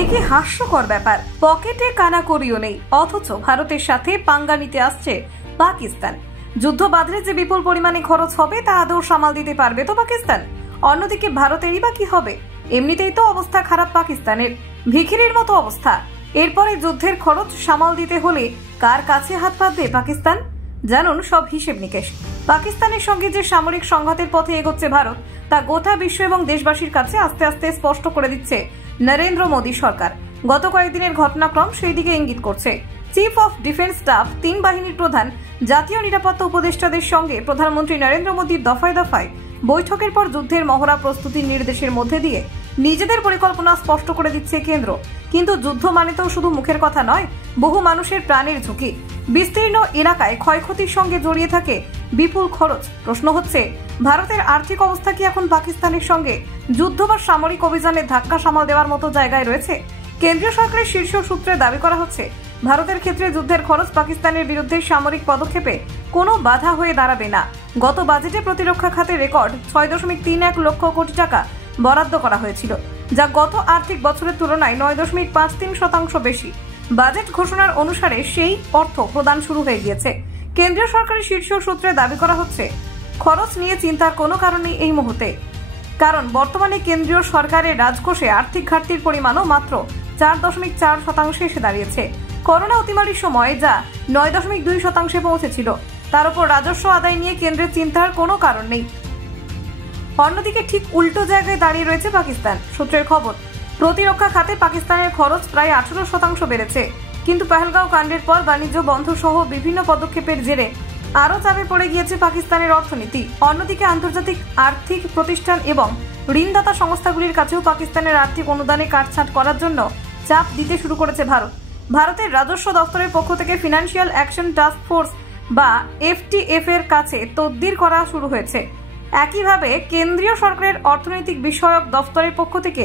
একই হাস্যকর ব্যাপার, পকেটে কানাকড়িও নেই, অথচ ভারতের সাথে পাঙ্গা নিতে আসছে পাকিস্তান। যুদ্ধ বাঁধলে যে বিপুল পরিমাণে খরচ হবে তা আদৌ সামাল দিতে পারবে তো পাকিস্তান? অন্যদিকে ভারতেরই বা কি হবে? এমনিতেই তো অবস্থা খারাপ পাকিস্তানের, ভিখিরির মতো অবস্থা। এরপরে যুদ্ধের খরচ সামাল দিতে হলে কার কাছে হাত পাতবে পাকিস্তান? জানুন সব হিসেব নিকেশ। পাকিস্তানের সঙ্গে যে সামরিক সংঘাতের পথে এগোচ্ছে ভারত, তা গোটা বিশ্ব এবং দেশবাসীর কাছে আস্তে আস্তে স্পষ্ট করে দিচ্ছে নরেন্দ্র মোদী সরকার। গত কয়েকদিনের ঘটনাক্রম সেই দিকে ইঙ্গিত করছে। চিফ অফ ডিফেন্স স্টাফ, 3 বাহিনীর প্রধান, জাতীয় নিরাপত্তা উপদেষ্টাদের সঙ্গে প্রধানমন্ত্রী নরেন্দ্র মোদীর দফায় দফায় বৈঠকের পর যুদ্ধের মহড়া প্রস্তুতির নির্দেশের মধ্যে দিয়ে নিজেদের পরিকল্পনা স্পষ্ট করে দিচ্ছে কেন্দ্র। কিন্তু যুদ্ধ মানে তো শুধু মুখের কথা নয়, বহু মানুষের প্রাণের ঝুঁকি, বিস্তীর্ণ এলাকায় ক্ষয়ক্ষতির সঙ্গে জড়িয়ে থাকে বিপুল খরচ। প্রশ্ন হচ্ছে, ভারতের আর্থিক অবস্থা কি এখন পাকিস্তানের সঙ্গে যুদ্ধ বা সামরিক অভিযানের ধাক্কা সামাল দেওয়ার মতো জায়গায় রয়েছে? কেন্দ্রীয় সরকারের শীর্ষ সূত্রে দাবি করা হচ্ছে, ভারতের ক্ষেত্রে যুদ্ধের খরচ পাকিস্তানের বিরুদ্ধে সামরিক পদক্ষেপে কোনো বাধা হয়ে দাঁড়াবে না। গত বাজেটে প্রতিরক্ষা খাতে রেকর্ড 6.31 লক্ষ কোটি টাকা বরাদ্দ করা হয়েছিল, যা গত আর্থিক বছরের তুলনায় 9.53% বেশি। বাজেট ঘোষণার অনুসারে সেই অর্থ প্রদান শুরু হয়ে গিয়েছে। কেন্দ্রীয় সরকারের শীর্ষ সূত্রে দাবি করা হচ্ছে, খরচ নিয়ে চিন্তার কোনো কারণ নেই এই মুহূর্তে, কারণ বর্তমানে কেন্দ্রীয় সরকারের রাজকোষে আর্থিক ঘাটতির পরিমাণও মাত্র 4.4% এসে দাঁড়িয়েছে। করোনা অতিমারির সময় যা 9.2% পৌঁছেছিল, তার উপর রাজস্ব আদায় নিয়ে কেন্দ্রের চিন্তার কোনো কারণ নেই। অন্যদিকে ঠিক উল্টো জায়গায় দাঁড়িয়ে রয়েছে পাকিস্তান। সূত্রের খবর, প্রতিরক্ষা খাতে পাকিস্তানের খরচ প্রায় 18% বেড়েছে, কিন্তু পহেলগাঁও কাণ্ডের পর বাণিজ্য বন্ধ সহ বিভিন্ন পদক্ষেপের জেরে আরও চাপে পড়ে গিয়েছে পাকিস্তানের অর্থনীতি। অন্যদিকে আন্তর্জাতিক আর্থিক প্রতিষ্ঠান এবং ঋণদাতা সংস্থাগুলির কাছেও পাকিস্তানের আর্থিক অনুদানে কাটছাঁট করার জন্য চাপ দিতে শুরু করেছে ভারত। ভারতের রাজস্ব দপ্তরের পক্ষ থেকে ফিনান্সিয়াল অ্যাকশন টাস্ক ফোর্স বা FTF এর কাছে তদবির করা শুরু হয়েছে। একইভাবে কেন্দ্রীয় সরকারের অর্থনৈতিক বিষয়ক দপ্তরের পক্ষ থেকে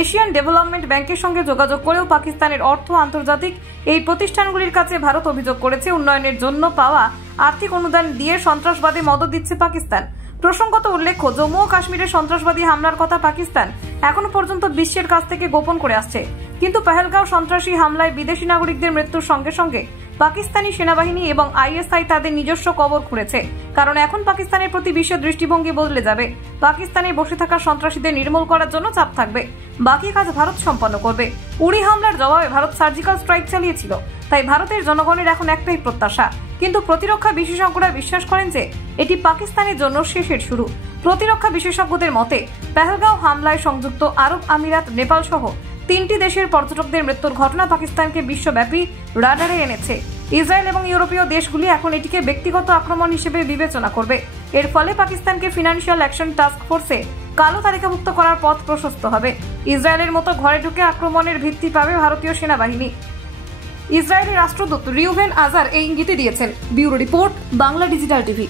এশিয়ান ডেভেলপমেন্ট ব্যাংকের সঙ্গে যোগাযোগ করেও পাকিস্তানের অর্থ আন্তর্জাতিক এই প্রতিষ্ঠানগুলির কাছে ভারত অভিযোগ করেছে, উন্নয়নের জন্য পাওয়া আর্থিক অনুদান দিয়ে সন্ত্রাসবাদে মদত দিচ্ছে পাকিস্তান। প্রসঙ্গত উল্লেখ্য, জম্মু ও কাশ্মীরের সন্ত্রাসবাদী হামলার কথা পাকিস্তান এখনো পর্যন্ত বিশ্বের কাছ থেকে গোপন করে আসছে, কিন্তু পহেলগাঁও সন্ত্রাসী হামলায় বিদেশি নাগরিকদের মৃত্যুর সঙ্গে সঙ্গে পাকিস্তানি সেনাবাহিনী এবং ISI তাদের নিজস্ব কবর খুঁড়েছে। কারণ এখন পাকিস্তানের প্রতি বিশ্বের দৃষ্টিভঙ্গি বদলে যাবে। পাকিস্তানে বসে থাকা সন্ত্রাসীদের নির্মূল করার জন্য চাপ থাকবে, বাকি কাজ ভারত সম্পন্ন করবে। উড়ি হামলার জবাবে ভারত সার্জিক্যাল স্ট্রাইক চালিয়েছিল, তাই ভারতের জনগণের এখন একটাই প্রত্যাশা। কিন্তু প্রতিরক্ষা বিশেষজ্ঞরা বিশ্বাস করেন যে এটি পাকিস্তানের জন্য শেষের শুরু। প্রতিরক্ষা বিশেষজ্ঞদের মতে, পহেলগাঁও হামলায় সংযুক্ত আরব আমিরাত, নেপাল সহ 3টি দেশের পর্যটকদের মৃত্যুর ঘটনা পাকিস্তানকে বিশ্বব্যাপী রাডারে এনেছে। ইসরায়েল এবং ইউরোপীয় দেশগুলি এখন এটিকে ব্যক্তিগত আক্রমণ হিসেবে বিবেচনা করবে। এর ফলে পাকিস্তানকে ফিনান্সিয়াল অ্যাকশন টাস্ক ফোর্সে কালো তালিকাভুক্ত করার পথ প্রশস্ত হবে। ইসরায়েলের মতো ঘরে ঢুকে আক্রমণের ভিত্তি পাবে ভারতীয় সেনাবাহিনী। ইসরায়েলি রাষ্ট্রদূত রিউভেন আজার এই ইঙ্গিতে দিয়েছেন। Bureau report, Bangla digital TV.